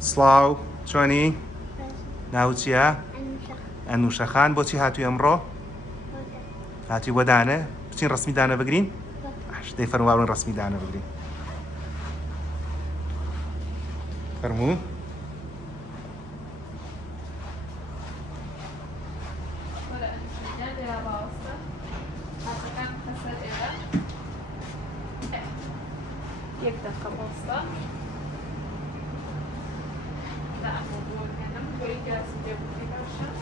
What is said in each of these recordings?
سڵاو چۆنی؟ ناوت چییە؟ ئەنوشەخان بۆچی هاتووی ئەمڕۆ؟ هاتووی بۆ دانە؟ بچین ڕسمی دانە بگرین؟ دەی فەرمووە ڕسمی دانە بگرین. فەرموو. یک دقیقه باستا نه موضوع کنم توی گاز جبوری باشم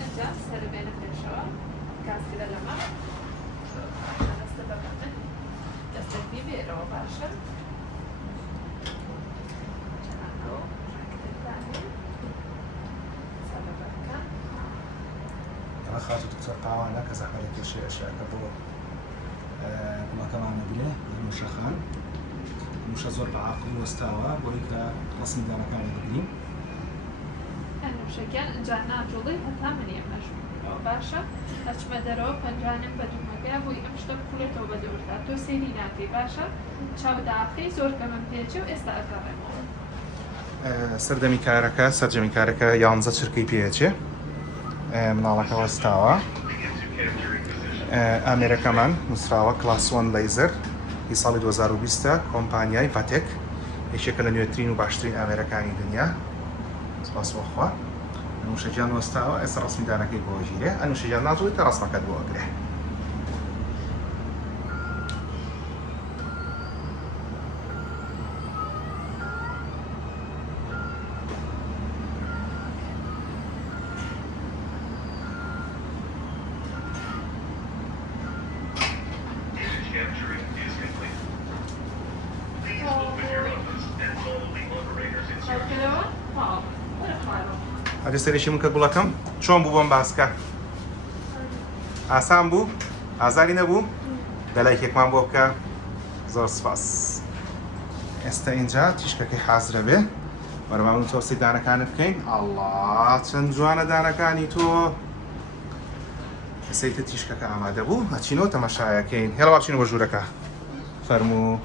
اینجا سر بین فشار گاز کده لما دست ببنه دست دیوی رو باشم چنانو شکل دانی سر بکن ئەمە خاتو دکتۆر قاوانە کە زەحمەتی کێشەی ئەشیاکە بۆ گوڵەکەمان نەبێ نوشەخان نوشە زۆر بەعاقڵ وەستاوە بۆی کە ڕسمی دانەکانی بگرین. ئەنوشەکان ئەنجا ناجوڵی هەتا منی ئەمەش باشە ئەچمە دەرەوە پەنجانم بە دوومەکە بۆی ئەم شتە بکوڵێتەوە بە دەوردا تۆ سەیری ناکەی باشە چاوداخی زۆر کەمم پێچێ و ئێستا ئەگەڕێمەوە. سەردەمی کارەکە سەرجەمی کارەکە 11 چرکەی پێچێ مناڵەکە وەستاوە ئامێرەکەمان نووسراوە کلاس 1 لەیزەر هی ساڵی 2020 کۆمپانیای ڤاتێک یەکێکە لە نوێترین و باشترین ئامێرەکانی دنیا. سپاس بۆخوا ئەنوشەجان وەستاوە ئێستا ڕسمی دانەکەی بۆ ژیرێ ئەنوشەجان ناجوڵی تا ڕسمەکەت بۆ ئەگرێ. ئەگە سەرێکی من کە گوڵەکەم چۆن بوو بۆم باسکە؟ ئاسان بوو؟ ئازاری نەبوو؟ دەلایکێکمان بۆ بکە. زۆر سپاس. ئێستا اینجا تیشکەکەی حازرە بێ بەرەماون تۆسی دانەکانت بکەین. ئەڵڵا چەند جوانە دانەکانی تۆ. ئێستا تیشکەکە ئامادە بوو ئەچینەوە تەماشایەکەین. هێڵە با بچینە بۆ ژوورەکە. فەرموو.